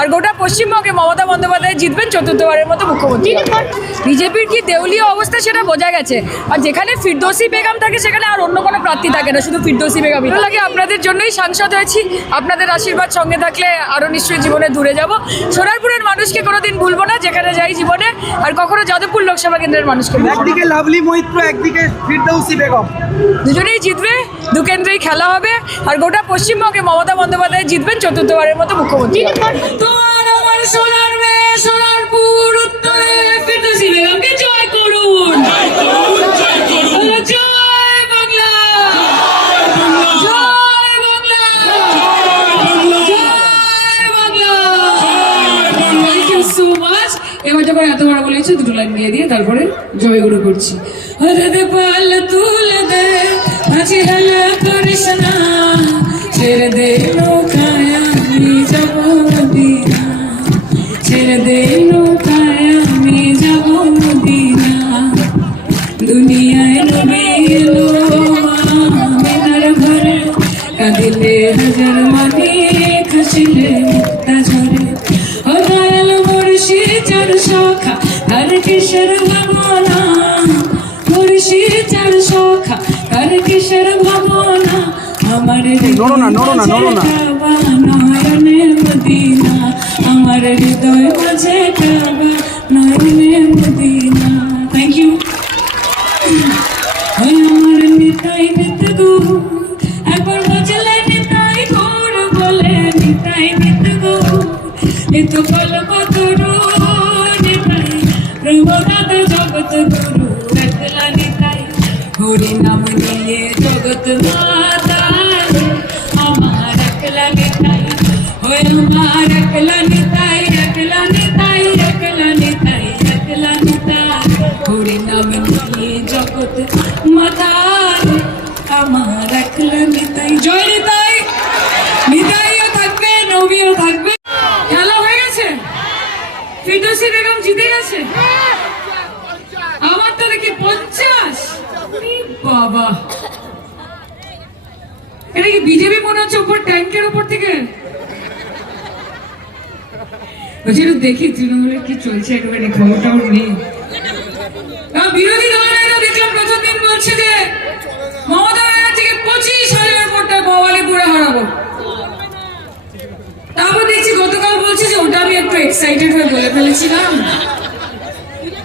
আর গোটা পশ্চিমবঙ্গে মমতা বন্দ্যোপাধ্যায় জিতবেন চতুর্থবারের মতো মুখ্যমন্ত্রী। বিজেপির কি দেউলিয়া অবস্থা সেটা বোঝা গেছে। আর যেখানে ফিরদৌসী বেগম থাকে সেখানে আর অন্য কোনো প্রার্থী থাকে না, শুধু ফিরদৌসী বেগমই লাগে। আপনাদের জন্যই সাংসদ হয়েছি, আপনাদের আশীর্বাদ সঙ্গে থাকলে আরও নিশ্চয়ই জীবনে দূরে যাব। সোনারপুরের মানুষকে কোনোদিন ভুলবো না যেখানে যাই জীবনে, আর কখনো যাদবপুর লোকসভা কেন্দ্রের মানুষকে। একদিকে লাভলি মৈত্র, একদিকে ফিরদৌসী বেগম, দুজনেই জিতবে, দু কেন্দ্রেই খেলা হবে। আর গোটা পশ্চিমবঙ্গে মমতা বন্দ্যোপাধ্যায় জিতবেন চতুর্থবারের মতো মুখ্যমন্ত্রী। তোমার আমার সোনার মেয়ে সোনারপুর উত্তরে ফিরদৌসী বেগমকে জয় করুন। জয় বাংলা, জয় বাংলা, জয় Bangla. Thank you so much. এবার যখন এত বড় বলেছে দুটো লাইন গিয়ে দিয়ে তারপরে জয়গুরু করছি। হরে পাল তুলে দে মাঝে হেলা করিস না, ছেড়ে দে নৌকায় আমি যাব মদিনা, ছেড়ে দে নৌকায় আমি যাব মদিনা। দুনিয়ায় নবী এলো আমিনার ঘরে, কাঁদিলে হাজার মানে খুশিলে মুক্তা ঝরে। ও দয়াল মুর্শি চার সখা আর কিশোর ভাবনা, মুর্শি চার সখা আর কিশোর ভাবনা। আমার নয়নের মদিনা, আমার হৃদয় মাঝে কাবা নয়নের মদিনা। Thank you. আমার নিতাই নিত গো একবার বাজলে নিতাই ঘোর বলে, নিতাই নিত গো নিত বল কতরু নিতাই প্রভু দাদা জগৎ গুরু একলা নিতাই। হরি নাম নিয়ে জগৎ মাতা আমার একলা নিতাই, ওই আমার একলা নিতাই, একলা নিতাই, একলা নিতাই, একলা নিতাই। হরি নাম নিয়ে জগৎ মাতা আমার একলা নিতাই। জয় নিতাই, নিতাইও থাকবে, নবীও থাকবে। খেলা হয়ে গেছে, ফিরদৌসী বেগম জিতে গেছে। আমার তো দেখি 50। বাবা, এটা কি বিজেপি মনে হচ্ছে উপর ট্যাঙ্কের উপর থেকে? দেখি তৃণমূলের কি চলছে একেবারে খবরটাও নেই। বিরোধী দলেরা দেখলাম প্রথম দিন বলছে যে মমতা ব্যানার্জিকে 25,000 ভোটে ভবানীপুরে হারাবো। তারপর দেখছি গতকাল বলছে যে ওটা আমি একটু এক্সাইটেড হয়ে বলে ফেলেছিলাম,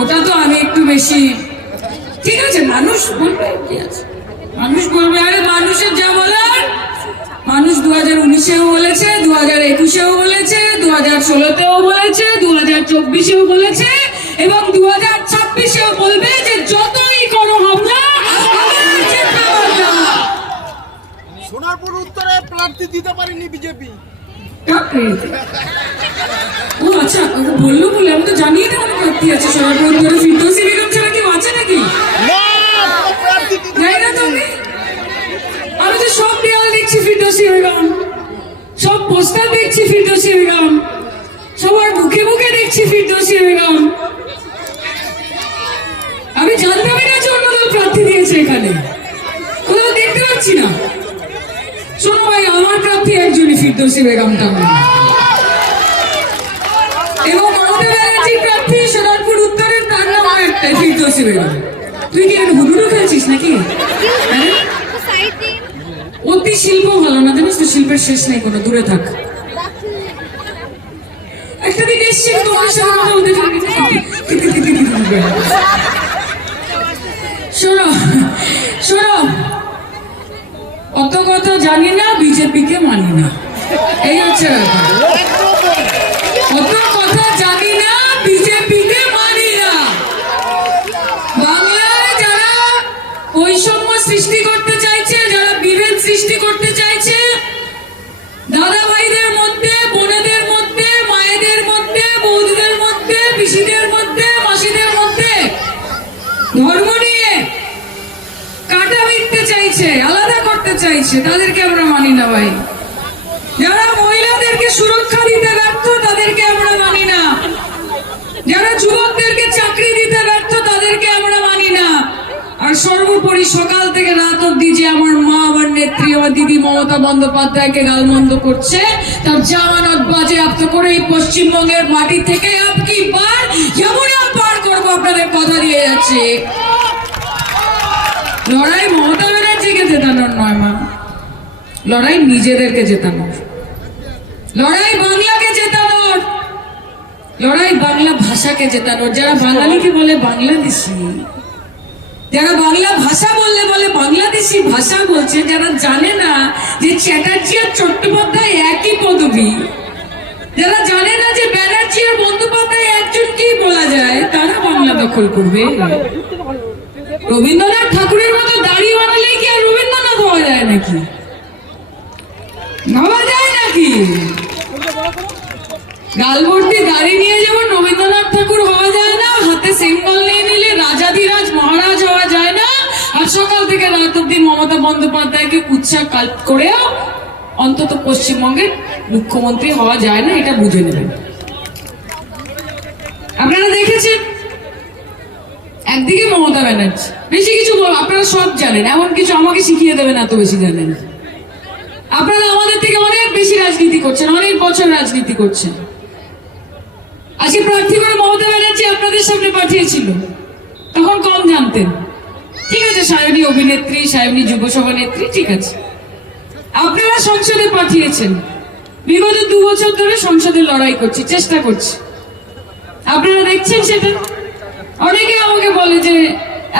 ওটা তো আমি একটু বেশি। ঠিক আছে, মানুষ বলবে, কি আছে, মানুষ বলবে। আরে মানুষের যা বলার, মানুষ 2019-এও বলেছে, 2021-এও বলেছে, 2016-তেও বলেছে, 2024-এও বলেছে এবং 2026-এও বলবে যে যতই করো হামলা সোনারপুর উত্তরে প্রার্থী দিতে পারেনি বিজেপি। ও আচ্ছা, বললো বলে আমি তো জানিয়ে না অনেক প্রার্থী আছে সোনারপুর উত্তরে। ফিরদৌসী বেগম ছাড়া কেউ আছে নাকি? যাই না তো আমি তো সব দেওয়াল দেখছি ফিরদৌসী বেগম, সব পোস্টার দেখছি ফিরদৌসী বেগম, সবার মুখে মুখে দেখছি ফিরদৌসী বেগম। আমি জানতামই না যে অন্য দল প্রার্থী দিয়েছে, এখানে কোথাও দেখতে পাচ্ছি না। শোনো ভাই, আমার প্রার্থী একজনই, ফিরদৌসী বেগমটা। এবং মমতা ব্যানার্জির প্রার্থী সোনারপুর উত্তরের, তার নাম একটাই, ফিরদৌসী বেগম। তুই কি হুডুডু খেলছিস নাকি? অতি শিল্প ভালো না, জানিস তো, শিল্পের শেষ নেই কোনো, দূরে থাক। একটা দিন এসছি তোমার সাথে কথা বলতে, শোনো শোনো, অত কথা জানি না, বিজেপিকে মানি না, এই হচ্ছে অত কথা জানি না, বিজেপিকে মানি না। বাংলায় যারা বৈষম্য সৃষ্টি করতে চাইছে, যারা বিভেদ সৃষ্টি করতে চাইছে, দাদা ভাইদের মধ্যে, বোনেদের মধ্যে, মায়েদের মধ্যে, বৌদিদের মধ্যে, পিসিদের মধ্যে, মাসিদের মধ্যে ধর্ম নিয়ে কাটা বিঁধতে চাইছে, আলাদা করতে চাইছে, তাদেরকে আমরা মানি না ভাই। যারা মহিলাদেরকে সুরক্ষা দিতে ব্যর্থ, তাদেরকে আমরা মানি না। যারা যুবকদেরকে চাকরি দিতে ব্যর্থ, তাদেরকে আমরা মানি না। আর সর্বোপরি সকাল থেকে রাত অব্দি যে আমার মা আমার নেত্রী আমার দিদি মমতা বন্দ্যোপাধ্যায়কে গালমন্দ করছে, তার জামানত বাজেয়াপ্ত করে এই পশ্চিমবঙ্গের মাটি থেকে আপকি বার যমুনা পার করবো আপনাদের কথা দিয়ে যাচ্ছে। লড়াই মমতা ব্যানার্জিকে জেতানোর নয় মা, লড়াই নিজেদেরকে জেতানোর, লড়াই বাংলাকে জেতানোর, লড়াই বাংলা ভাষাকে জেতানোর। যারা বাঙালিকে বলে বাংলাদেশি, যারা বাংলা ভাষা বললে বলে বাংলাদেশি ভাষা বলছে, যারা জানে না যে চ্যাটার্জি আর চট্টোপাধ্যায় একই পদবী, যারা জানে না যে ব্যানার্জি আর বন্দ্যোপাধ্যায় একজনকেই বলা যায়, তারা বাংলা দখল করবে। রবীন্দ্রনাথ ঠাকুরের মতো দাড়ি বানালে কি আর রবীন্দ্রনাথ হওয়া যায় নাকি? ভাবা যায় নাকি? গালভর্তি দাড়ি নিয়ে যেমন রবীন্দ্রনাথ ঠাকুর হওয়া যায় না, হাতে সিম্বল নিয়ে নিলে রাজাধিরাজ মহারাজ হওয়া যায় না, আর সকাল থেকে রাত অব্দি মমতা বন্দ্যোপাধ্যায়কে কুচ্ছা কাল করেও অন্তত পশ্চিমবঙ্গের মুখ্যমন্ত্রী হওয়া যায় না, এটা বুঝে নেবেন। আপনারা দেখেছেন একদিকে মমতা ব্যানার্জি, বেশি কিছু আপনারা সব জানেন, এমন কিছু আমাকে শিখিয়ে দেবেন এত বেশি জানেন। আপনারা আমাদের থেকে অনেক বেশি রাজনীতি করছেন, অনেক বছর রাজনীতি করছেন। আজকে প্রার্থী করে মমতা ব্যানার্জি আপনাদের সামনে পাঠিয়েছিল, তখন কম জানতেন। ঠিক আছে, সায়নী অভিনেত্রী, সায়নী যুব সভানেত্রী, ঠিক আছে। আপনারা সংসদে পাঠিয়েছেন, বিগত 2 বছর ধরে সংসদে লড়াই করছি, চেষ্টা করছি। আপনারা দেখছেন সেটা। অনেকে আমাকে বলে যে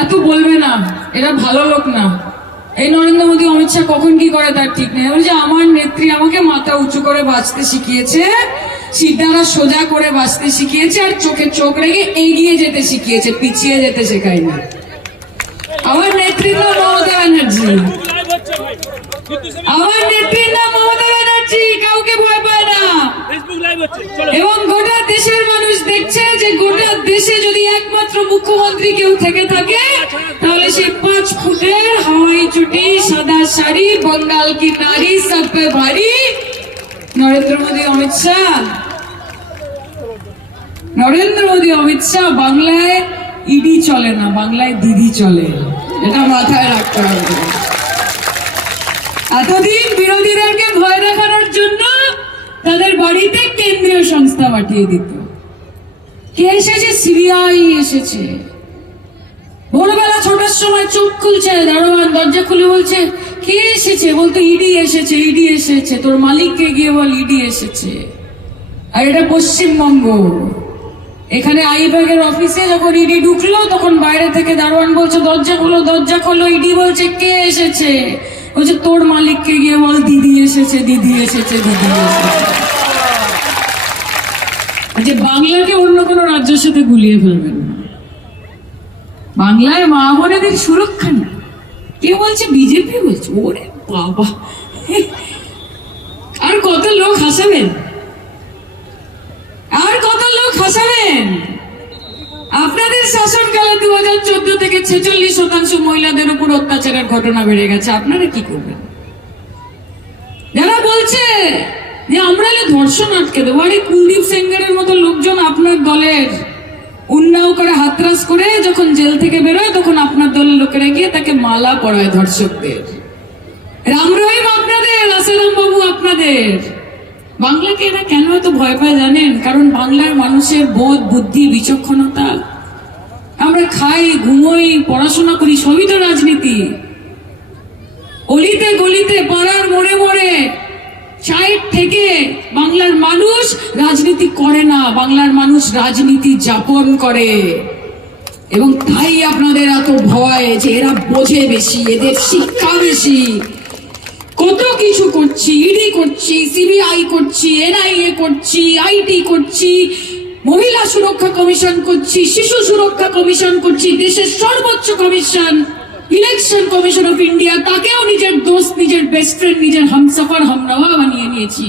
এত বলবে না, এরা ভালো লোক না, এই নরেন্দ্র মোদী অমিত শাহ কখন কি করে তার ঠিক নেই। বলছে আমার নেত্রী আমাকে মাথা উঁচু করে বাঁচতে শিখিয়েছে, সিদ্ধারা সোজা করে বাঁচতে শিখিয়েছে, আর চোখে চোখ রেখে এগিয়ে যেতে শিখিয়েছে, পিছিয়ে যেতে শেখায়নি। আমার নেত্রীর নাম মমতা ব্যানার্জি, আমার নেত্রীর নাম মমতা ব্যানার্জি, কাউকে ভয় পায় না। এবং গোটা দেশের মানুষ দেখছে যে গোটা দেশে যদি একমাত্র মুখ্যমন্ত্রী কেউ থেকে থাকে, তাহলে সেই 5 ফুটের হাওয়াই চুটি, সাদা শাড়ি, বঙ্গাল কি নারী, সব পে ভারী নরেন্দ্র মোদী অমিত শাহ। নরেন্দ্র মোদী অমিত শাহ। বাংলায় ইডি চলে না, বাংলায় দিদি চলে, এটা মাথায় রাখতে হবে। এতদিন বিরোধীদেরকে ভয় দেখানোর জন্য তাদের বাড়িতে কেন্দ্রীয় সংস্থা পাঠিয়ে দিত। কে এসেছে? সিবিআই এসেছে। ভোরবেলা 6টার সময় চোখ খুলছে, দারোয়ান দরজা খুলে বলছে কে এসেছে? বলতো ইডি এসেছে, ইডি এসেছে। তোর মালিককে গিয়ে বল ইডি এসেছে। আর এটা পশ্চিমবঙ্গ, এখানে আইব্যাগের অফিসে যখন ইডি ঢুকলো, তখন বাইরে থেকে দারোয়ান বলছে দরজা খোলো, দরজা খোলো। ইডি বলছে কে এসেছে? বলছে তোর মালিককে গিয়ে বল দিদি এসেছে, দিদি এসেছে, দিদি এসেছে। যে বাংলাকে অন্য কোনো রাজ্যের সাথে গুলিয়ে ফেলবেন না। বাংলায় মা বোনেদের সুরক্ষা না। কে বলছে? বিজেপি বলছে। ওরে বাবা, আর কত লোক হাসাবেন, আর কত লোক হাসাবেন? আপনাদের শাসনকালে 2014 থেকে 46% মহিলাদের উপর অত্যাচারের ঘটনা বেড়ে গেছে। আপনারা কি করবেন? যারা বলছে যে আমরা ধর্ষণ আটকে দেবো, আরে কুলদীপ সেঙ্গারের মতো লোকজন আপনার দলের উন্নাও করে হাতরাস করে যখন জেল থেকে বেরোয়, তখন আপনার দলের লোকেরা গিয়ে তাকে মালা পরায় ধর্ষকদের। রাম রহিম আপনাদের, আসারাম বাবু আপনাদের। বাংলাকে এরা কেন এত ভয় পায় জানেন? কারণ বাংলার মানুষের বোধ, বুদ্ধি, বিচক্ষণতা, আমরা খাই, ঘুমোই, পড়াশোনা করি, সবই তো রাজনীতি। অলিতে গলিতে, পাড়ার মোড়ে মোড়ে, সাইড থেকে বাংলার মানুষ রাজনীতি করে না, বাংলার মানুষ রাজনীতি যাপন করে। এবং তাই আপনাদের এত ভয় যে এরা বোঝে বেশি, এদের শিক্ষা বেশি। কত কিছু করছি, ইডি করছি, সিবিআই করছি, এনআইএ করছি, আইটি করছি, মহিলা সুরক্ষা কমিশন করছি, শিশু সুরক্ষা কমিশন করছি, দেশের সর্বোচ্চ commission election commission of India, তাকেও নিজের দোস্ত, নিজের বেস্ট ফ্রেন্ড, নিজের হামসফর, হামনওয়া বানিয়ে নিয়েছি।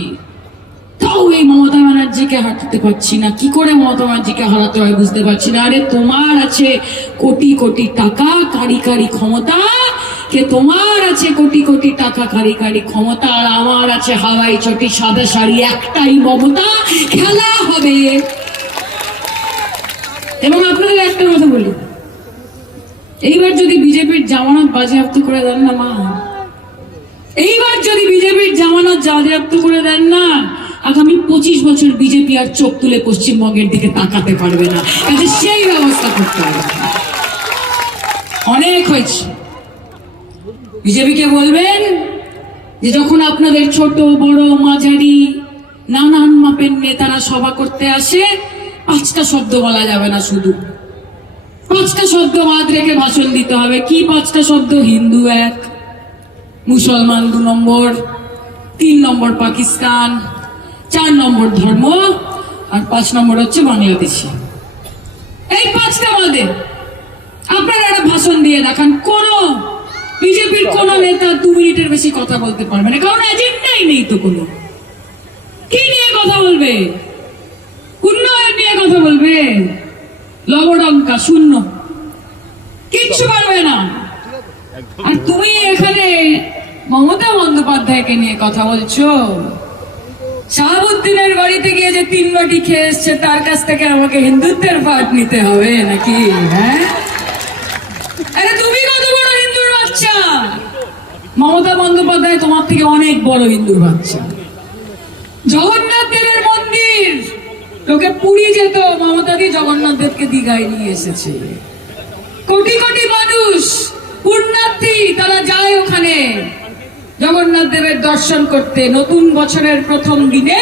তাও এই মমতা ব্যানার্জিকে হারাতে পারছি না। কি করে মমতা ব্যানার্জিকে হারাতে হয় বুঝতে পারছি না। আরে তোমার আছে কোটি কোটি টাকা, কারি কারি ক্ষমতা, কে তোমার আছে কোটি কোটি টাকা, কারি কারি ক্ষমতা, আর আমার আছে হাওয়াই চটি, সাদা শাড়ি, একটাই মমতা। খেলা হবে। এবং আপনাদের একটা কথা বলি, এইবার যদি বিজেপির জামানত বাজেয়াপ্ত করে দেন না মা, এইবার যদি বিজেপির জামানত বাজেয়াপ্ত করে দেন না, আগামী 25 বছর বিজেপি আর চোখ তুলে পশ্চিমবঙ্গের দিকে তাকাতে পারবে না। কাজে সেই ব্যবস্থা করতে হবে। অনেক হয়েছে। বিজেপিকে বলবেন যে যখন আপনাদের ছোট বড় মাঝারি নানান মাপের নেতারা সভা করতে আসে, 5টা শব্দ বলা যাবে না, শুধু 5টা শব্দ বাদ রেখে ভাষণ দিতে হবে। কি 5টা শব্দ? হিন্দু 1, মুসলমান 2 নম্বর, 3 নম্বর পাকিস্তান, 4 নম্বর ধর্ম, আর 5 নম্বর হচ্ছে বাংলাদেশি। এই 5টা বাদে আপনারা একটা ভাষণ দিয়ে দেখান। কোন বিজেপির কোন নেতা 2 মিনিটের বেশি কথা বলতে পারবে না, কারণ এজেন্ডাই নেই তো। কোনো কি নিয়ে কথা বলবে? উন্নয়ন নিয়ে কথা বলবে? লবডঙ্কা শূন্য, কিচ্ছু পারবে না। আর তুমি এখানে মমতা বন্দ্যোপাধ্যায়কে নিয়ে কথা বলছো। শাহাবুদ্দিনের বাড়িতে গিয়ে যে 3 বাটি খেয়ে এসছে, তার কাছ থেকে আমাকে হিন্দুত্বের পাঠ নিতে হবে নাকি? হ্যাঁ, আরে তুমি কত বড় হিন্দুর বাচ্চা? মমতা বন্দ্যোপাধ্যায় তোমার থেকে অনেক বড় হিন্দুর বাচ্চা। জগন্নাথ দেবের মন্দির, লোকে পুরী যেত, মমতা দি জগন্নাথ দেবকে দীঘায় নিয়ে এসেছে। কোটি কোটি মানুষ পুণ্যার্থী, তারা যায় ওখানে জগন্নাথ দেবের দর্শন করতে। নতুন বছরের প্রথম দিনে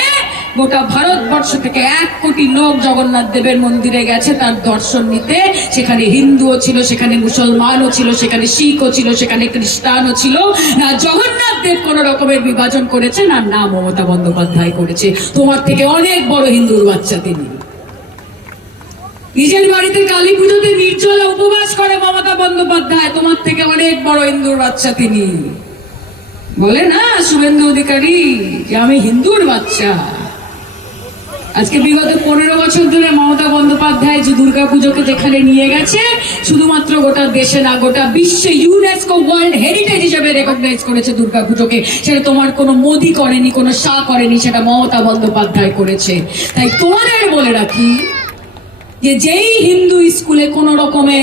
গোটা ভারতবর্ষ থেকে 1 কোটি লোক জগন্নাথ দেবের মন্দিরে গেছে তার দর্শন নিতে। সেখানে হিন্দুও ছিল, সেখানে মুসলমানও ছিল, সেখানে শিখও ছিল, সেখানে খ্রিস্টানও ছিল। না জগন্নাথ দেব কোন রকমের বিভাজন করেছে, না না মমতা বন্দ্যোপাধ্যায় করেছে। তোমার থেকে অনেক বড় হিন্দুর বাচ্চা তিনি। নিজের বাড়িতে কালী পুজোতে নির্জলা উপবাস করে মমতা বন্দ্যোপাধ্যায়, তোমার থেকে অনেক বড় হিন্দুর বাচ্চা তিনি। বলে না শুভেন্দু অধিকারী যে আমি হিন্দুর বাচ্চা। আজকে বিগত 15 বছর ধরে মমতা বন্দ্যোপাধ্যায় যে দুর্গাপুজোকে যেখানে নিয়ে গেছে, শুধুমাত্র গোটা দেশে না গোটা বিশ্বে ইউনেস্কো ওয়ার্ল্ড হেরিটেজ হিসেবে রেকগনাইজ করেছে দুর্গাপুজোকে। সেটা তোমার কোনো মোদি করেনি, কোনো শাহ করেনি, সেটা মমতা বন্দ্যোপাধ্যায় করেছে। তাই তোমাদের বলে রাখি যে যেই হিন্দু স্কুলে কোন রকমে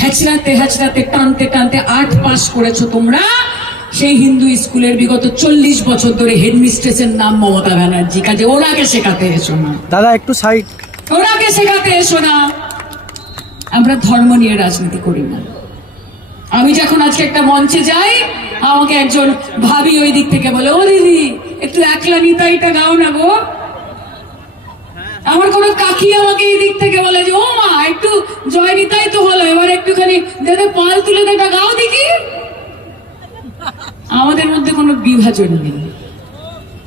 হেঁচড়াতে হেঁচড়াতে টানতে টানতে 8 পাস করেছো তোমরা, সেই হিন্দু স্কুলের বিগত 40 বছর ধরে হেডমিস্ট্রেসের নাম মমতা ব্যানার্জি। কাজে ওনাকে শেখাতে এসো না দাদা, একটু সাইড। ওনাকে শেখাতে এসো না। আমরা ধর্ম নিয়ে রাজনীতি করি না। আমি যখন আজকে একটা মঞ্চে যাই, আমাকে একজন ভাবি ওই দিক থেকে বলে, ও দিদি একটু একলা নিতাইটা গাও না গো। আমার কোনো কাকি আমাকে এই দিক থেকে বলে যে ও মা একটু জয় নিতাই তো হলো, এবার একটুখানি দাদা পাল তুলে দেখা গাও দেখি। আমাদের মধ্যে কোনো বিভাজন নেই,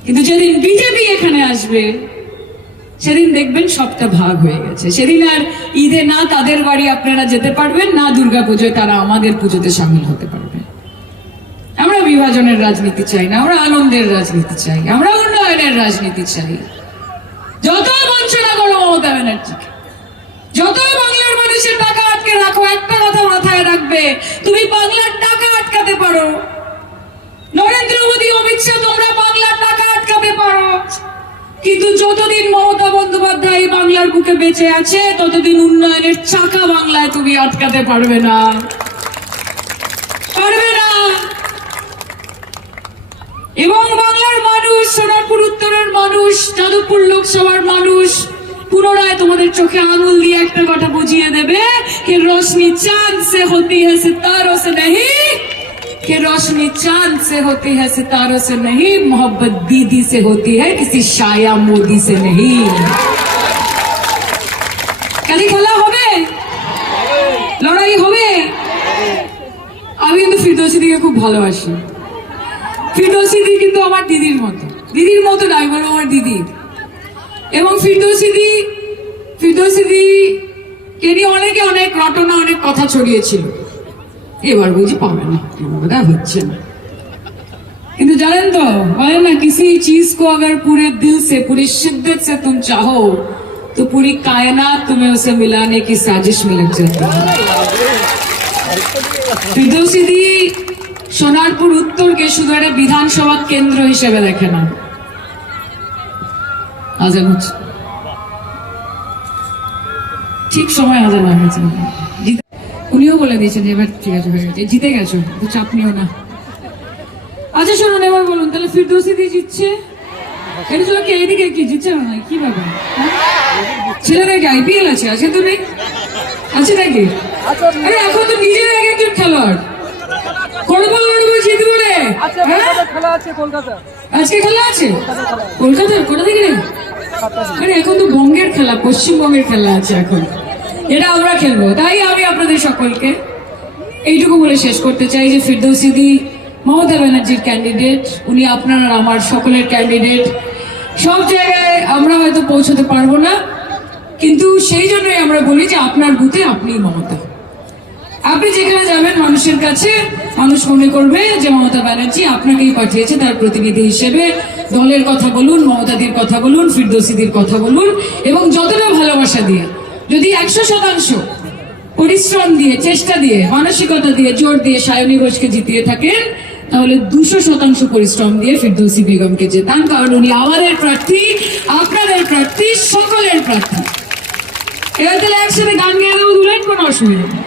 কিন্তু যেদিন বিজেপি এখানে আসবে সেদিন দেখবেন সবটা ভাগ হয়ে গেছে। সেদিন আর ঈদে না তাদের বাড়ি আপনারা যেতে পারবেন, না দুর্গাপুজোয় তারা আমাদের পুজোতে সামিল হতে পারবে। আমরা বিভাজনের রাজনীতি চাই না, আমরা আনন্দের রাজনীতি চাই, আমরা উন্নয়নের রাজনীতি চাই। যতই বঞ্চনা করো মমতা ব্যানার্জিকে, যতই বাংলার মানুষের টাকা আটকে রাখো, একটা কথা মাথায় রাখবে, তুমি বাংলার টাকা আটকাতে পারো। নরেন্দ্র মোদী, অমিত শাহ, তোমরা বাংলার টাকা আটকাতে পারো, কিন্তু যতদিন মমতা বন্দ্যোপাধ্যায় বাংলার বুকে বেঁচে আছে ততদিন উন্নয়নের চাকা বাংলায় তুমি আটকাতে পারবে না, পারবে না। এবং বাংলার মানুষ, সোনারপুর উত্তরের মানুষ, যাদবপুর লোকসভার মানুষ পুনরায় তোমাদের চোখে আঙুল দিয়ে একটা কথা বুঝিয়ে দেবে कि रोशनी चांद से होती है सितारों से नहीं, कि रोशनी चांद से होती है सितारों से नहीं, मोहब्बत दीदी से होती है किसी शाया मोदी से नहीं। কালি খেলা হবে, লড়াই হবে। আমি কিন্তু ফিরদৌসী দিকে খুব ভালোবাসি। ফিরদৌসী দি কিন্তু আমার দিদির মতো, দিদির মতো নাই, বলো আমার দিদি। এবং ফিরদৌসী দি কে নিয়ে অনেকে অনেক ঘটনা, অনেক কথা ছড়িয়েছিল। এবার বুঝি পাবে না, বোধ হচ্ছে না। কিন্তু জানেন তো, বলে না किसी चीज को अगर पूरे दिल से, पूरी शिद्दत से तुम चाहो तो पूरी कायनात तुम्हें उसे मिलाने की साजिश में लग जाती है। ফিরদৌসী দি সোনারপুর উত্তরকে শুধু একটা বিধানসভা কেন্দ্র হিসেবে দেখে না। আজান হচ্ছে, ঠিক সময় আজান হয়ে গেছে। উনিও বলে দিয়েছেন যে এবার ঠিক আছে, হয়ে গেছে, জিতে গেছো, চাপ নিও না। আচ্ছা শুনুন, এবার বলুন তাহলে ফিরদৌসী দি জিতছে, এটা ছিল কি এইদিকে কি জিতছে না কি ব্যাপার? ছেলেদের কি আইপিএল আছে? আছে তো নেই? আছে নাকি? আরে এখন তো নিজের এক একজন খেলোয়াড়, করবো লড়বো জিতবো রে। হ্যাঁ? আজকে খেলা আছে কলকাতার, কোথা থেকে রে? আরে এখন তো বঙ্গের খেলা, পশ্চিমবঙ্গের খেলা আছে এখন, এটা আমরা খেলবো। তাই আমি আপনাদের সকলকে এইটুকু বলে শেষ করতে চাই যে ফিরদৌসী দি মমতা ব্যানার্জির ক্যান্ডিডেট, উনি আপনার আর আমার সকলের ক্যান্ডিডেট। সব জায়গায় আমরা হয়তো পৌঁছতে পারবো না, কিন্তু সেই জন্যই আমরা বলি যে আপনার বুথে আপনিই মমতা। আপনি যেখানে যাবেন মানুষের কাছে, মানুষ মনে করবে যে মমতা ব্যানার্জি আপনাকেই পাঠিয়েছে তার প্রতিনিধি হিসেবে। দলের কথা বলুন, মমতাদির কথা বলুন, ফিরদৌসীদির কথা বলুন, এবং যতটা ভালোবাসা দিয়ে, যদি 100% পরিশ্রম দিয়ে, চেষ্টা দিয়ে, মানসিকতা দিয়ে, জোর দিয়ে সায়নী ঘোষকে জিতিয়ে থাকেন, তাহলে 200% পরিশ্রম দিয়ে ফিরদৌসী বেগমকে জেতান, কারণ উনি আমাদের প্রার্থী, আপনাদের প্রার্থী, সকলের প্রার্থী। এবার তাহলে একসাথে গান গেয়ে দেবো দুলাইন, কোনো অসুবিধা নেই।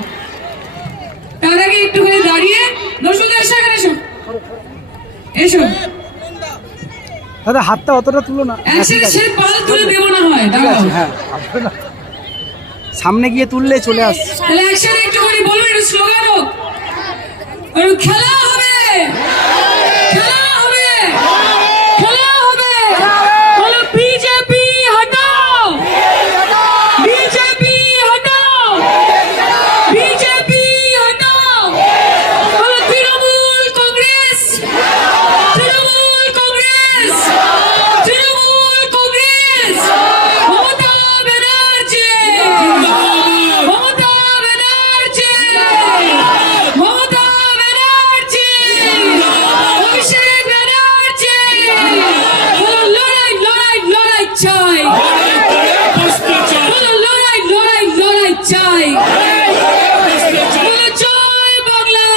তার আগে একটু হয়ে দাঁড়িয়ে দর্শক এসো, এখানে এসো, এসো। দাদা হাতটা অতটা তুলো না। একসাথে সে পাল তুলে দেবো না হয়, দাঁড়াও। হ্যাঁ, সামনে গিয়ে তুললে চলে আস। তাহলে একসাথে একটু করে বলবো, একটু স্লোগান হোক, একটু খেলা হবে, খেলা হবে, খেলা হবে। বলো বিজেপি হটাও, বিজেপি হটাও, বিজেপি হটাও। বলো তৃণমূল কংগ্রেস, তৃণমূল কংগ্রেস, তৃণমূল কংগ্রেস। মমতা ব্যানার্জি, মমতা ব্যানার্জি, মমতা ব্যানার্জি, অভিষেক ব্যানার্জি। বলো লড়াই লড়াই লড়াই চাই, বলো লড়াই লড়াই লড়াই চাই। বলো জয় বাংলা,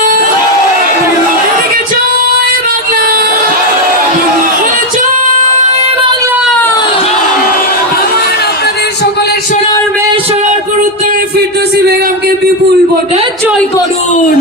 এদিকে জয় বাংলা, বলো জয় বাংলা। আমার আপনাদের সকলের সোনার মেয়ে, সোনারপুর উত্তরের ফিরদৌসী বেগমকে বিপুল ভোটে জয় করুন।